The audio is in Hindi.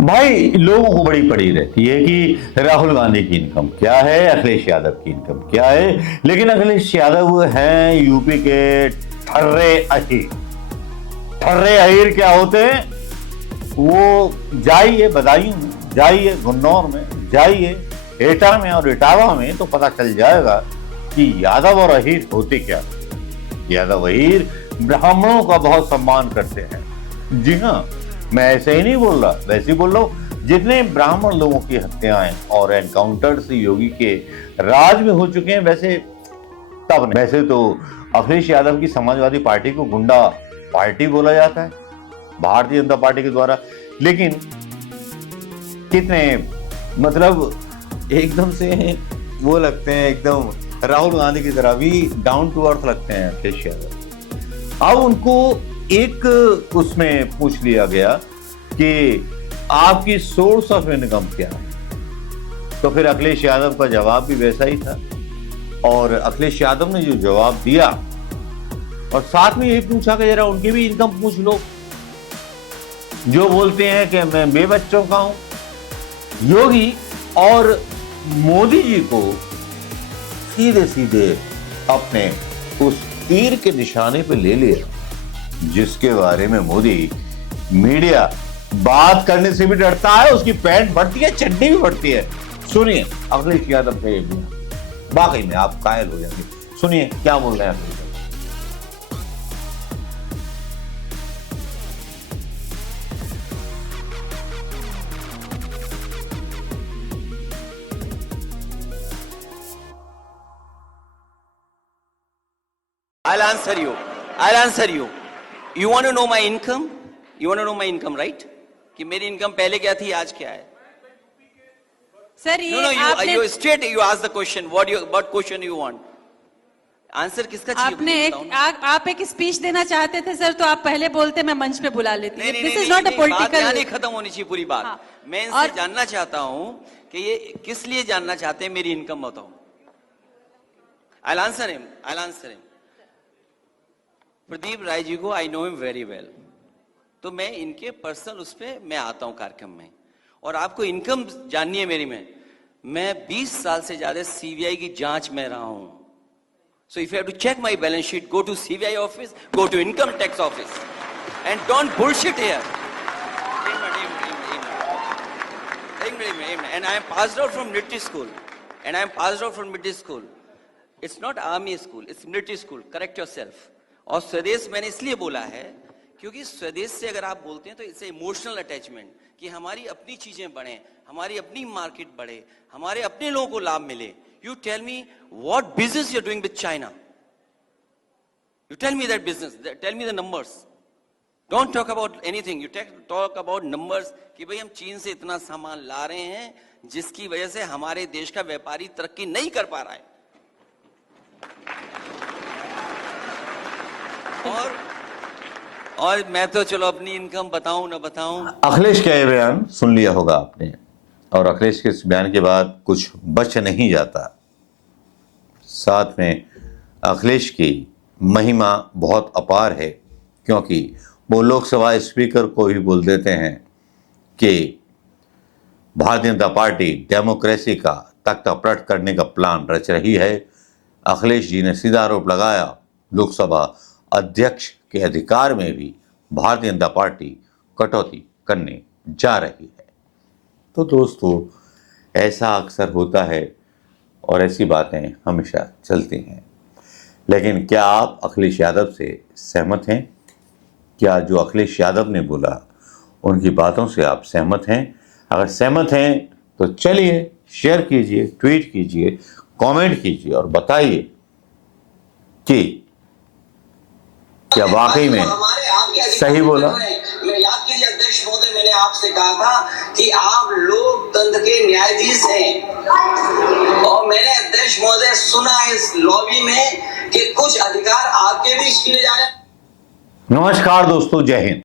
भाई लोगों को बड़ी पड़ी रहती है कि राहुल गांधी की इनकम क्या है, अखिलेश यादव की इनकम क्या है। लेकिन अखिलेश यादव हैं यूपी के ठर्रे अहीर। ठर्रे अहीर क्या होते हैं? वो जाइए बदायूं में, जाइए गुन्नौर में, जाइए एटा में और इटावा में, तो पता चल जाएगा कि यादव और अहीर होते क्या। यादव अहीर ब्राह्मणों का बहुत सम्मान करते हैं। जी हाँ, मैं ऐसे ही नहीं बोल रहा, वैसे ही बोल रहा हूं। जितने ब्राह्मण लोगों की हत्याएं और एनकाउंटर्स योगी के राज में हो चुके हैं, वैसे तब नहीं। वैसे तो अखिलेश यादव की समाजवादी पार्टी को गुंडा पार्टी बोला जाता है भारतीय जनता पार्टी के द्वारा। लेकिन कितने मतलब एकदम से वो लगते हैं, एकदम राहुल गांधी की तरह भी डाउन टू अर्थ लगते हैं अखिलेश यादव। अब उनको एक उसमें पूछ लिया गया कि आपकी सोर्स ऑफ इनकम क्या है, तो फिर अखिलेश यादव का जवाब भी वैसा ही था। और अखिलेश यादव ने जो जवाब दिया और साथ में यही पूछा कि जरा उनकी भी इनकम पूछ लो। जो बोलते हैं कि मैं बेबच्चों का हूं। योगी और मोदी जी को सीधे सीधे अपने उस तीर के निशाने पे ले लिया जिसके बारे में मोदी मीडिया बात करने से भी डरता है। उसकी पैंट बढ़ती है, चड्डी भी बढ़ती है। सुनिए अखिलेश यादव का ये बयान, वाकई में आप कायल हो जाएंगे। सुनिए क्या बोल रहे हैं Akhilesh Yadav. I'll answer you. I'll answer you. You want to know my income? You want to know my income, right? कि मेरी इनकम पहले क्या थी, आज क्या है? सर ये you straight you ask the question. What question you want? Answer किसका चाहिए? आपने आप एक स्पीच देना चाहते थे सर, तो आप पहले बोलते मैं मंच पे बुला लेती। This is not a political. नहीं खत्म होनी चाहिए पूरी बात। हाँ। मैं इनसे जानना चाहता हूँ कि ये किस लिए जानना चाहते हैं, मेरी इनकम बताओ। I'll answer him. Pradeep Rai ji को I know him very well, तो मैं इनके पर्सनल उस पे मैं आता हूं कार्यक्रम में। और आपको इनकम जाननी है मेरी में, मैं 20 साल से ज्यादा सीबीआई की जांच में रहा हूं। So if you have to check my balance sheet, go to CBI office, go to income tax office and don't bullshit here. And I am passed out from military school. It's not army school, it's military school. Correct yourself. और स्वदेश मैंने इसलिए बोला है क्योंकि स्वदेश से अगर आप बोलते हैं तो इट्स इमोशनल अटैचमेंट, कि हमारी अपनी चीजें बढ़े, हमारी अपनी मार्केट बढ़े, हमारे अपने लोगों को लाभ मिले। You tell me what business you are doing with China, you tell me that business, tell me the numbers. Don't talk about anything, you talk about numbers कि भाई हम चीन से इतना सामान ला रहे हैं जिसकी वजह से हमारे देश का व्यापारी तरक्की नहीं कर पा रहा है। और मैं तो चलो अपनी इनकम बताऊं ना बताऊं। अखिलेश का ये बयान सुन लिया होगा आपने, और अखिलेश के इस बयान के बाद कुछ बच नहीं जाता। साथ में अखिलेश की महिमा बहुत अपार है, क्योंकि वो लोकसभा स्पीकर को ही बोल देते हैं कि भारतीय जनता पार्टी डेमोक्रेसी का तख्ता पलट करने का प्लान रच रही है। अखिलेश जी ने सीधा आरोप लगाया लोकसभा अध्यक्ष के अधिकार में भी भारतीय जनता पार्टी कटौती करने जा रही है। तो दोस्तों, ऐसा अक्सर होता है और ऐसी बातें हमेशा चलती हैं। लेकिन क्या आप अखिलेश यादव से सहमत हैं? क्या जो अखिलेश यादव ने बोला उनकी बातों से आप सहमत हैं? अगर सहमत हैं तो चलिए शेयर कीजिए, ट्वीट कीजिए, कमेंट कीजिए और बताइए कि क्या वाकई में सही बोला। मैं याद कीजिए अध्यक्ष महोदय, मैंने आपसे कहा था कि आप लोकतंत्र के न्यायाधीश हैं, और मैंने अध्यक्ष महोदय सुना इस लॉबी में कि कुछ अधिकार आपके भी छीने जा रहे हैं। नमस्कार दोस्तों, जय हिंद।